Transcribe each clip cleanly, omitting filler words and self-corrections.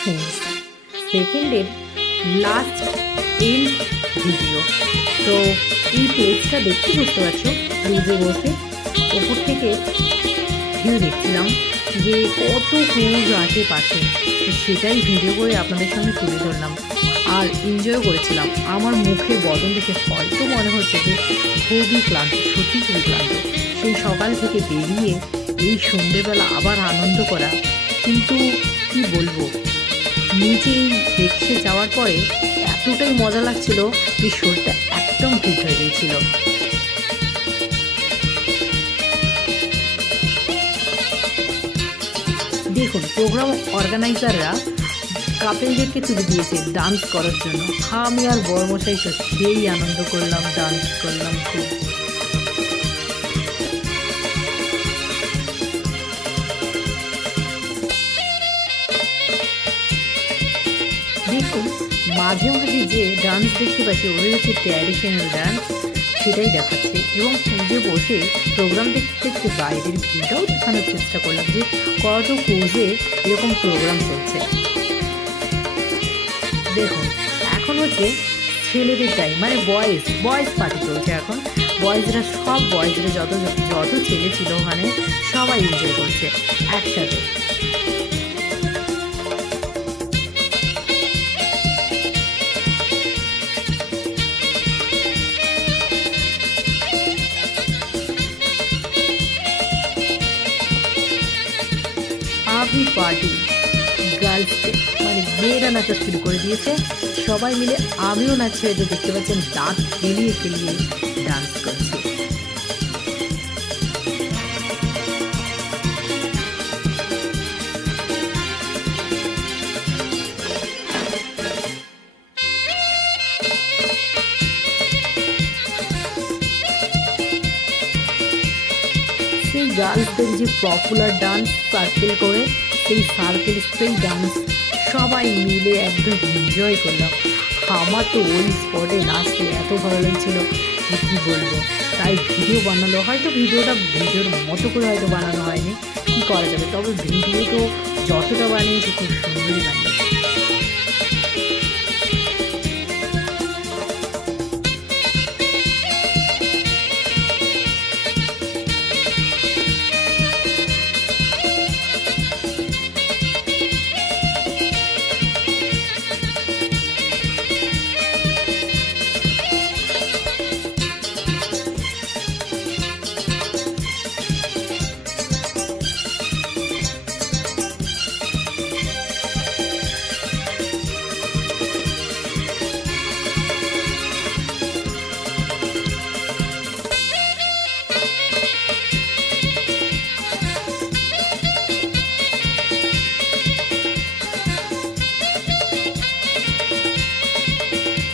Friends, সেকেন্ডের last and video. তো এই পেজটা দেখতে বুঝতে পারছো, ক্রুজে বসে ওপর থেকে ভিউ দেখছিলাম যে কত ক্রুজ আশেপাশে, তো সেটাই ভিডিও করে আপনাদের সঙ্গে তুলে ধরলাম আর এনজয় করেছিলাম। আমার মুখের বদল দেখে হয়তো মনে হচ্ছে যে খুবই ক্লান্ত, সত্যি খুবই ক্লান্ত। সেই সকাল থেকে বেরিয়ে এই সন্ধ্যেবেলা আবার আনন্দ করা, কিন্তু কি বলবো, নিজেই দেখে যাওয়ার পরে এতটাই মজা লাগছিল যে শরীরটা একদম ফিট হয়ে গিয়েছিল। দেখুন, প্রোগ্রাম অর্গানাইজাররা কাপেলদেরকে তুলে দিয়েছে ডান্স করার জন্য। আমি আর বড়মশাই তো সেই আনন্দ করলাম, ডান্স করলাম খুব। দেখুন, মাঝে মাঝে যে ডান্স দেখতে পাচ্ছি ওদের হচ্ছে ট্র্যাডিশনাল ডান্স, সেটাই দেখাচ্ছে। এবং ক্রুজে বসে প্রোগ্রাম দেখতে দেখতে বাইরের ভিউটাও দেখানোর চেষ্টা করলাম যে কত ক্রুজে এরকম প্রোগ্রাম চলছে। দেখুন, এখন হচ্ছে ছেলেদের টাইম, মানে বয়েজ পার্টি চলছে এখন। সব বয়েজরা যত ছেলে ছিল ওখানে সবাই এনজয় করছে একসাথে। আভি পার্টি গার্লসকে, মানে মেয়েরা নাচা শুরু করে দিয়েছে সবাই মিলে। আমিও নাচছি, হয়তো দেখতে পাচ্ছেন দাঁত খেলিয়ে খেলিয়ে ডান্স করছে। সেই গার্লসদের যে পপুলার ডান্স সার্কেল করে, সেই ডান্স সবাই মিলে একদম এনজয় করলাম। আমার তো ওই স্পটে নাচতে এত ভালো লাগছিল যে কী বলবো। তাই ভিডিও বানালো, হয়তো ভিডিওর মতো করে হয়তো বানানো হয়নি, কী করা যাবে, তবে ভিডিও তো যতটা বানিয়েছি খুব সুন্দরই বানিয়েছি।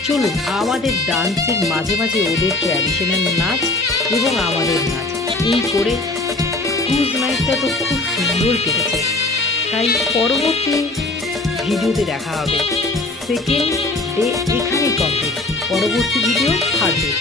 চলুন, আমাদের ডান্সের মাঝে মাঝে ওদের ট্র্যাডিশনাল নাচ এবং আমাদের নাচ, এই করে ক্রুজ নাইটটা তো খুব সুন্দর কেটেছে। তাই পরবর্তী ভিডিওতে দেখা হবে। সেকেন্ড ডে এখানেই কমপ্লিট, পরবর্তী ভিডিও থার্ড ডে।